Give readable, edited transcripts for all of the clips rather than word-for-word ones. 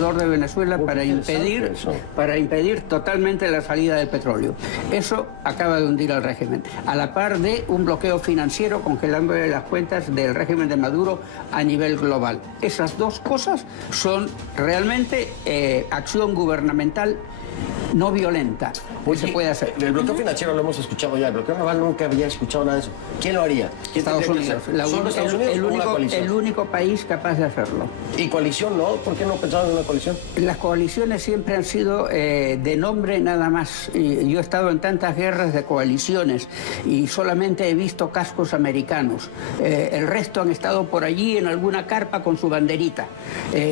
de Venezuela para impedir totalmente la salida del petróleo. Eso acaba de hundir al régimen, a la par de un bloqueo financiero congelando las cuentas del régimen de Maduro a nivel global. Esas dos cosas son realmente acción gubernamental no violenta, que se puede hacer. El bloqueo financiero lo hemos escuchado ya, el bloqueo naval nunca había escuchado nada de eso. ¿Quién lo haría? Estados Unidos. El único país capaz de hacerlo. ¿Y coalición no? ¿Por qué no pensaban en una coalición? Las coaliciones siempre han sido de nombre nada más. Yo he estado en tantas guerras de coaliciones y solamente he visto cascos americanos. El resto han estado por allí en alguna carpa con su banderita.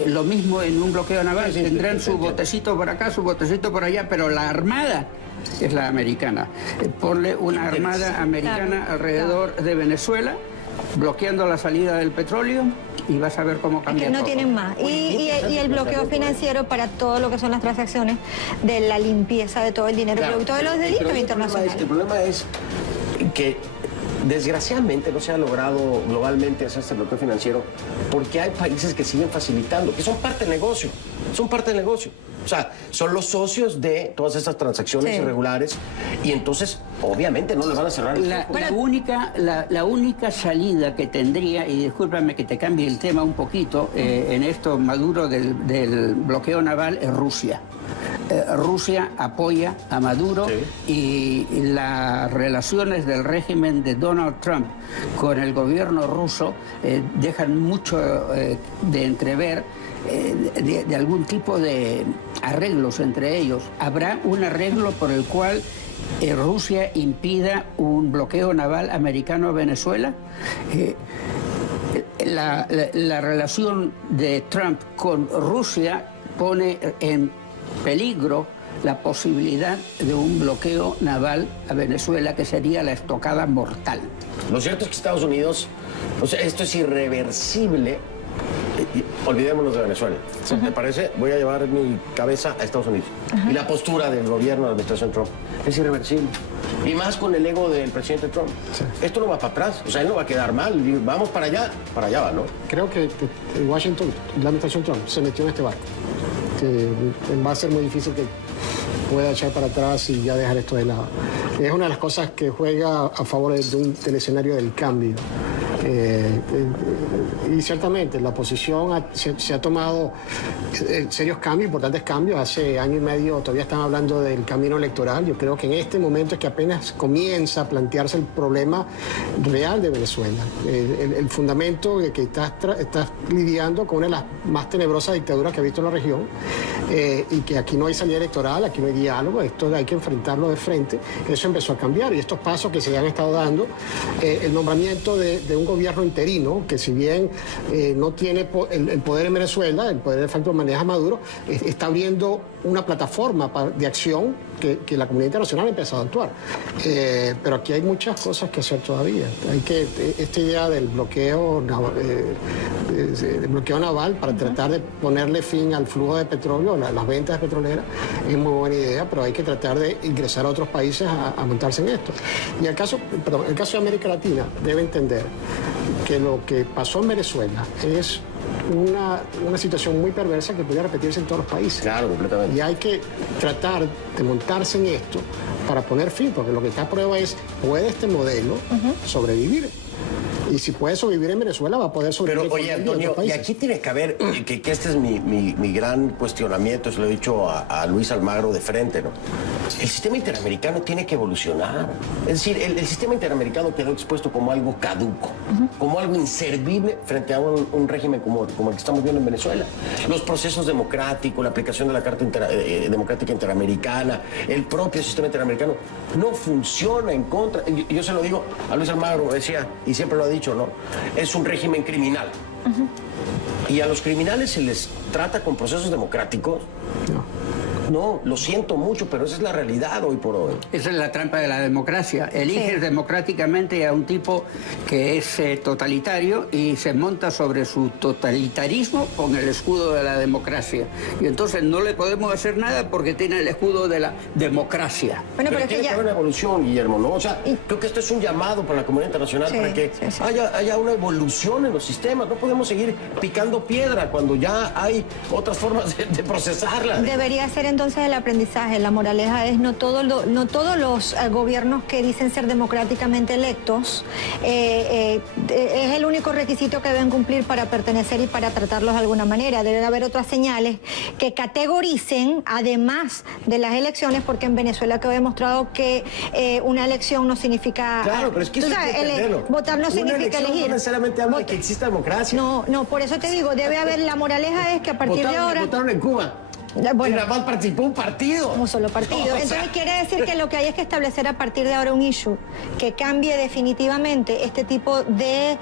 Lo mismo en un bloqueo naval, tendrán su botecito por acá, su botecito por allá, pero la armada es la americana. Ponle una armada americana alrededor de Venezuela, bloqueando la salida del petróleo, y vas a ver cómo cambia todo. Es que no tienen más. Y el bloqueo financiero para todo lo que son las transacciones de la limpieza de todo el dinero producto de los delitos internacionales. El problema es que desgraciadamente no se ha logrado globalmente hacer este bloqueo financiero porque hay países que siguen facilitando, que son parte del negocio, O sea, son los socios de todas estas transacciones irregulares y entonces, obviamente, no les van a cerrar el la única salida que tendría, y discúlpame que te cambie el tema un poquito, en esto Maduro del bloqueo naval, es Rusia. Rusia apoya a Maduro y las relaciones del régimen de Donald Trump con el gobierno ruso dejan mucho de entrever de algún tipo de arreglos entre ellos. ¿Habrá un arreglo por el cual Rusia impida un bloqueo naval americano a Venezuela? La relación de Trump con Rusia pone en peligro la posibilidad de un bloqueo naval a Venezuela, que sería la estocada mortal. Lo cierto es que Estados Unidos, o sea, esto es irreversible. Olvidémonos de Venezuela. ¿Te parece? Voy a llevar mi cabeza a Estados Unidos. Y la postura del gobierno de la administración Trump es irreversible. Y más con el ego del presidente Trump. Esto no va para atrás. O sea, él no va a quedar mal. Vamos para allá va, ¿no? Creo que Washington, la administración Trump, se metió en este barco. Que va a ser muy difícil que pueda echar para atrás y ya dejar esto de lado. Es una de las cosas que juega a favor del escenario del cambio. Y ciertamente la oposición se ha tomado serios cambios, importantes cambios. Hace año y medio todavía están hablando del camino electoral. Yo creo que en este momento es que apenas comienza a plantearse el problema real de Venezuela. El fundamento de que estás lidiando con una de las más tenebrosas dictaduras que ha visto la región y que aquí no hay salida electoral, aquí no hay diálogo, esto hay que enfrentarlo de frente. Eso empezó a cambiar y estos pasos que se han estado dando, el nombramiento de un gobierno interino, que si bien no tiene el poder en Venezuela, el poder de facto maneja Maduro, está abriendo una plataforma de acción que la comunidad internacional ha empezado a actuar. Pero aquí hay muchas cosas que hacer todavía. Esta idea del bloqueo naval para tratar de ponerle fin al flujo de petróleo, las ventas petroleras, es muy buena idea, pero hay que tratar de ingresar a otros países a montarse en esto. Y el caso de América Latina debe entender que lo que pasó en Venezuela es una situación muy perversa que podría repetirse en todos los países. Claro, completamente. Y hay que tratar de montarse en esto para poner fin, porque lo que está a prueba es, ¿puede este modelo sobrevivir? Y si puede sobrevivir en Venezuela, va a poder sobrevivir. Pero oye, Antonio, y aquí tiene que haber, que este es mi gran cuestionamiento, se lo he dicho a Luis Almagro de frente, ¿no? El sistema interamericano tiene que evolucionar. Es decir, el sistema interamericano quedó expuesto como algo caduco, como algo inservible frente a un régimen como el que estamos viendo en Venezuela. Los procesos democráticos, la aplicación de la Carta Democrática Interamericana, el propio sistema interamericano, no funciona en contra. Yo se lo digo a Luis Almagro, decía, y siempre lo ha dicho, ¿no? Es un régimen criminal. Y a los criminales se les trata con procesos democráticos. No, lo siento mucho, pero esa es la realidad hoy por hoy. Esa es la trampa de la democracia. Eliges democráticamente a un tipo que es totalitario y se monta sobre su totalitarismo con el escudo de la democracia. Y entonces no le podemos hacer nada porque tiene el escudo de la democracia. Bueno, pero tiene que haber una evolución, Guillermo, ¿no? O sea, creo que esto es un llamado para la comunidad internacional para que haya una evolución en los sistemas. No podemos seguir picando piedra cuando ya hay otras formas de procesarla. Debería ser entonces el aprendizaje. La moraleja es no todos los gobiernos que dicen ser democráticamente electos es el único requisito que deben cumplir para pertenecer y para tratarlos de alguna manera. Deben haber otras señales que categoricen, además de las elecciones, porque en Venezuela quedó demostrado que una elección no significa... Claro, pero es que eso hay que entenderlo. Votar no significa elegir. No necesariamente habla de que exista democracia. No, por eso te digo, debe haber, la moraleja es que a partir de ahora... Votaron en Cuba. Bueno, y nada más participó un partido. Un solo partido. Entonces quiere decir que lo que hay es que establecer a partir de ahora un issue que cambie definitivamente este tipo de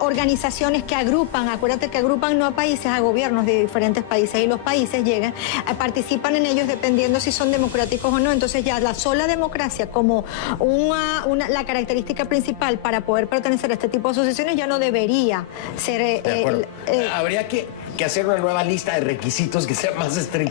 organizaciones que agrupan, acuérdate que agrupan no a países, a gobiernos de diferentes países, y los países llegan, participan en ellos dependiendo si son democráticos o no. Entonces ya la sola democracia como la característica principal para poder pertenecer a este tipo de asociaciones ya no debería ser... Habría que hacer una nueva lista de requisitos que sea más estricta.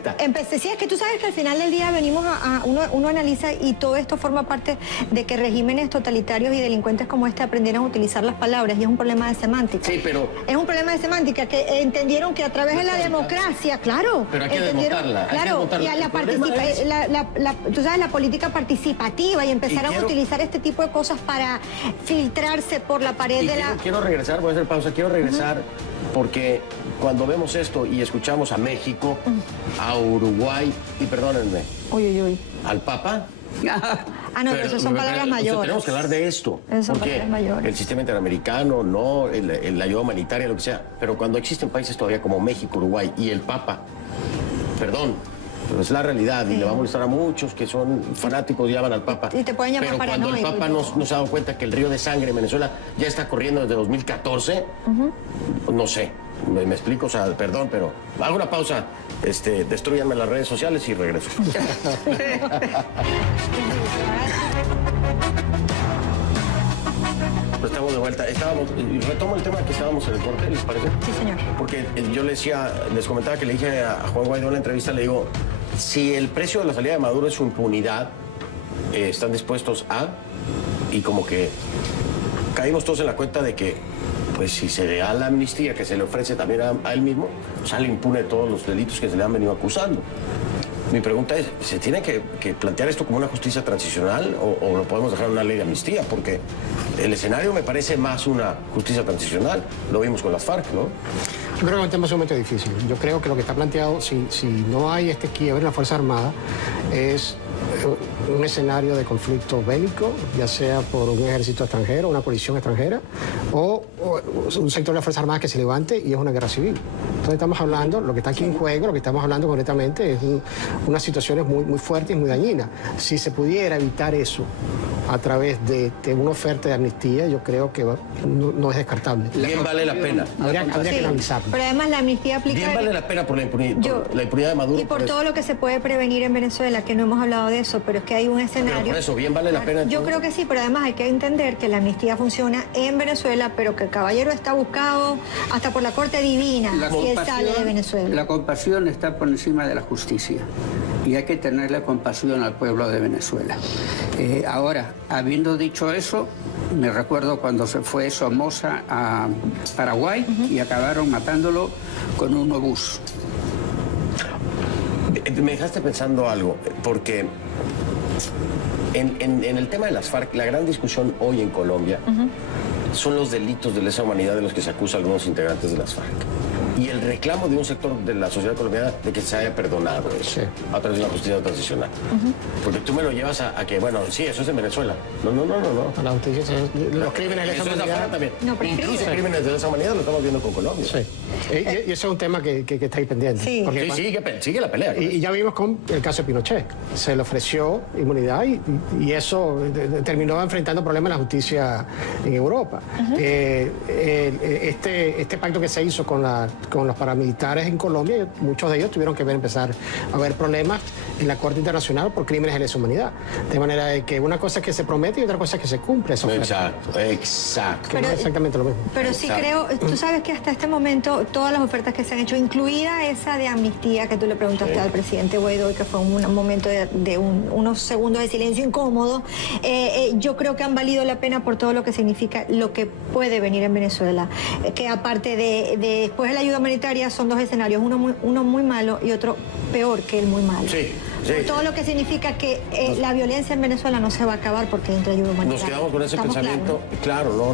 Sí, es que tú sabes que al final del día venimos uno analiza y todo esto forma parte de que regímenes totalitarios y delincuentes como este aprendieron a utilizar las palabras, y es un problema de semántica. Sí, pero... Es un problema de semántica, que entendieron que a través de la democracia, claro. Pero hay que desmontarla. Claro, y tú sabes, la política participativa, y empezaron a utilizar este tipo de cosas para filtrarse por la pared de la... Quiero regresar, voy a hacer pausa, quiero regresar porque cuando vemos esto y escuchamos a México, a Uruguay, y perdónenme, al Papa... no, pero eso son palabras mayores. Tenemos que hablar de esto. Porque el sistema interamericano, no, la ayuda humanitaria, lo que sea. Pero cuando existen países todavía como México, Uruguay y el Papa, perdón, pero es la realidad, y le va a molestar a muchos que son fanáticos y llaman al Papa. Y te pueden llamar pero cuando el Papa no se ha dado cuenta que el río de sangre en Venezuela ya está corriendo desde 2014, no sé. ¿Me explico? O sea, perdón, pero hago una pausa, destruyanme las redes sociales y regreso. Estamos de vuelta. Retomo el tema que estábamos en el corte, ¿les parece? Sí, señor. Porque yo les comentaba que le dije a Juan Guaidó en la entrevista, le digo, si el precio de la salida de Maduro es su impunidad, están dispuestos a, y como que caímos todos en la cuenta de que pues si se le da la amnistía que se le ofrece también a él mismo, sale impune de todos los delitos que se le han venido acusando. Mi pregunta es, ¿se tiene que plantear esto como una justicia transicional o lo podemos dejar en una ley de amnistía? Porque el escenario me parece más una justicia transicional. Lo vimos con las FARC, ¿no? Yo creo que es un tema sumamente difícil. Yo creo que lo que está planteado, si no hay este quiebre en la Fuerza Armada, es un escenario de conflicto bélico, ya sea por un ejército extranjero, una coalición extranjera, o un sector de las Fuerzas Armadas que se levante y es una guerra civil. Entonces estamos hablando, lo que está aquí en juego, lo que estamos hablando concretamente es unas situaciones muy fuertes y muy dañinas. Si se pudiera evitar eso a través de una oferta de amnistía, yo creo que no es descartable. Bien vale la pena. Habría que analizarlo. Pero además la amnistía aplica... Bien vale la pena por la impunidad de Maduro. Y por todo lo que se puede prevenir en Venezuela, que no hemos hablado de eso, pero es que hay un escenario... Pero por eso, bien vale la pena. Yo creo que sí, pero además hay que entender que la amnistía funciona en Venezuela, pero que el caballero está buscado hasta por la Corte Divina si él sale de Venezuela. La compasión está por encima de la justicia y hay que tenerle compasión al pueblo de Venezuela. Ahora, habiendo dicho eso, me recuerdo cuando se fue Somoza a Paraguay y acabaron matándolo con un obús. Me dejaste pensando algo, porque en el tema de las FARC, la gran discusión hoy en Colombia son los delitos de lesa humanidad de los que se acusa a algunos integrantes de las FARC. Y el reclamo de un sector de la sociedad colombiana de que se haya perdonado eso a través de la justicia transicional. Porque tú me lo llevas a que, bueno, sí, eso es en Venezuela. No. La justicia, los crímenes de lesa humanidad también. Incluso crímenes de lesa humanidad lo estamos viendo con Colombia. Sí. Y eso es un tema que está ahí pendiente. Sí. Porque sigue la pelea. Y ya vimos con el caso de Pinochet. Se le ofreció inmunidad y eso terminó enfrentando problemas en la justicia en Europa. Este pacto que se hizo con con los paramilitares en Colombia, muchos de ellos tuvieron que empezar a haber problemas en la Corte Internacional por crímenes de lesa humanidad. De manera de que una cosa es que se promete y otra cosa es que se cumple. Exacto, exacto. Que no es exactamente lo mismo. Pero sí creo, tú sabes que hasta este momento todas las ofertas que se han hecho, incluida esa de amnistía que tú le preguntaste al presidente Guaidó y que fue un momento de unos segundos de silencio incómodo, yo creo que han valido la pena por todo lo que significa lo que puede venir en Venezuela. Que aparte de después de la ayuda humanitaria son dos escenarios, uno muy malo y otro peor que el muy malo. Sí, sí. Por todo lo que significa que la violencia en Venezuela no se va a acabar porque entra ayuda humanitaria. Nos quedamos con ese ¿Estamos pensamiento, claros, ¿no? claro, no.